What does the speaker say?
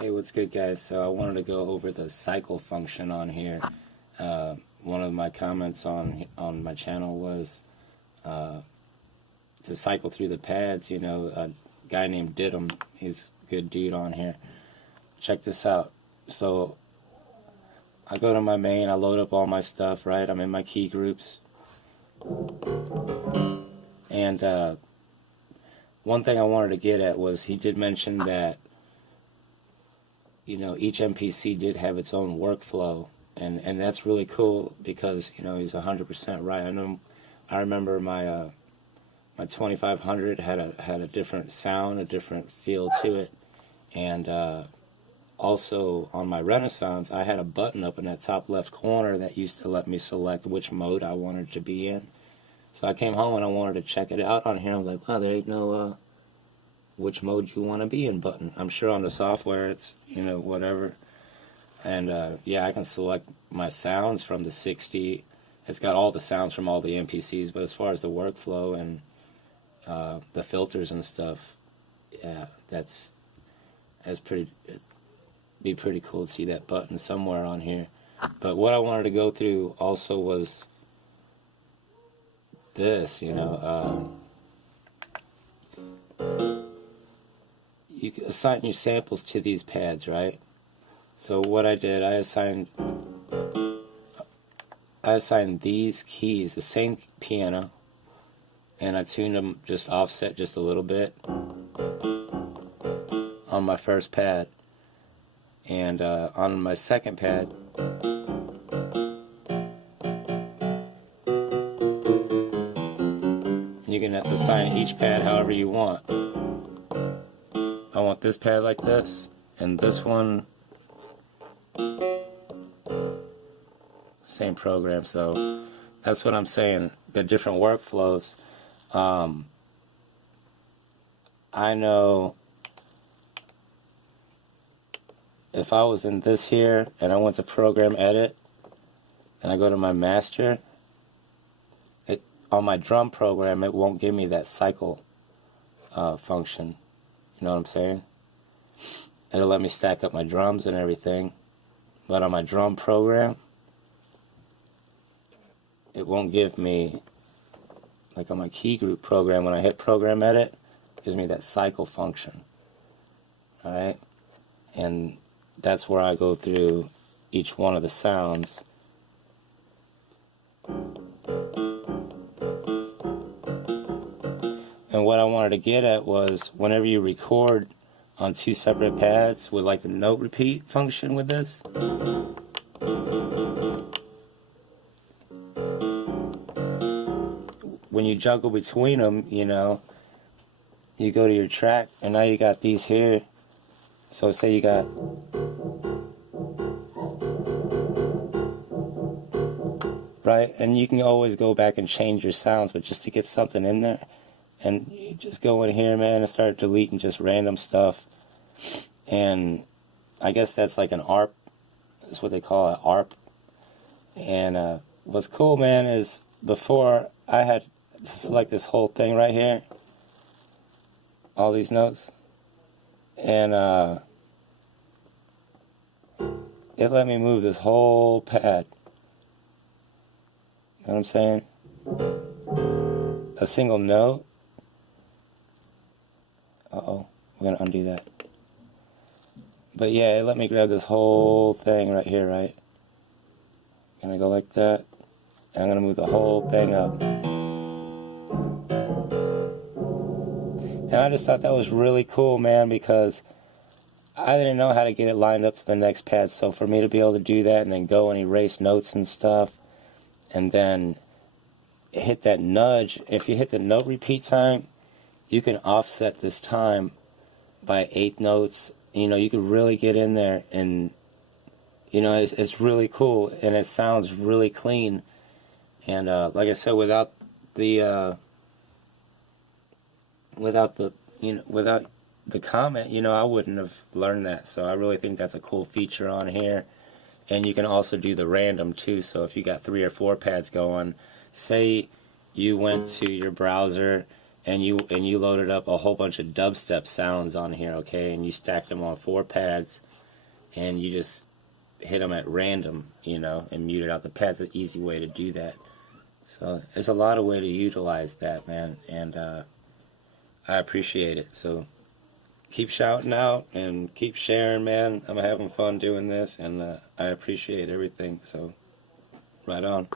Hey, what's good, guys? So I wanted to go over the cycle function on here. One of my comments on my channel was to cycle through the pads. You know, a guy named Didum, he's a good dude on here. Check this out. So I go to my main, I load up all my stuff, right? I'm in my key groups. And one thing I wanted to get at was he did mention that, you know, each MPC did have its own workflow, and that's really cool because, you know, he's 100% right. I remember my my 2500 had a different sound, a different feel to it, and also on my Renaissance, I had a button up in that top left corner that used to let me select which mode I wanted to be in. So I came home and I wanted to check it out on here. I'm like, wow, there ain't no which mode you want to be in button. I'm sure on the software it's, you know, whatever. And yeah, I can select my sounds from the 60. It's got all the sounds from all the MPCs, but as far as the workflow and the filters and stuff, yeah, that's pretty. It'd be pretty cool to see that button somewhere on here. But what I wanted to go through also was this, you know. You can assign your samples to these pads, right? So what I did, I assigned these keys, the same piano, and I tuned them just offset just a little bit on my first pad. And on my second pad, you can assign each pad however you want. I want this pad like this, and this one, same program. So that's what I'm saying, the different workflows. I know if I was in this here and I went to program edit and I go to my master, on my drum program it won't give me that cycle function. You know what I'm saying? It'll let me stack up my drums and everything, but on my drum program it won't give me, like on my key group program, when I hit program edit, it gives me that cycle function. Alright? And that's where I go through each one of the sounds. And what I wanted to get at was, whenever you record on two separate pads with like the note repeat function with this, when you juggle between them, you know, you go to your track and now you got these here. So say you got right, and you can always go back and change your sounds, but just to get something in there, and you just go in here, man, and start deleting just random stuff. And I guess that's like an ARP. That's what they call it, ARP. And what's cool, man, is before I had to select this whole thing right here, all these notes, and it let me move this whole pad. You know what I'm saying? A single note. Uh-oh, we're going to undo that. But yeah, it let me grab this whole thing right here, right? I'm going to go like that, and I'm going to move the whole thing up. And I just thought that was really cool, man, because I didn't know how to get it lined up to the next pad. So for me to be able to do that and then go and erase notes and stuff, and then hit that nudge, if you hit the note repeat time, you can offset this time by 8 notes. You know, you can really get in there, and you know, it's really cool, and it sounds really clean. And like I said, without the comment, you know, I wouldn't have learned that. So I really think that's a cool feature on here. And you can also do the random too. So if you got 3 or 4 pads going, say you went to your browser and you loaded up a whole bunch of dubstep sounds on here, okay, and you stacked them on 4 pads, and you just hit them at random, you know, and muted out the pads. An easy way to do that. So there's a lot of way to utilize that, man, and I appreciate it. So keep shouting out and keep sharing, man. I'm having fun doing this, and I appreciate everything. So right on.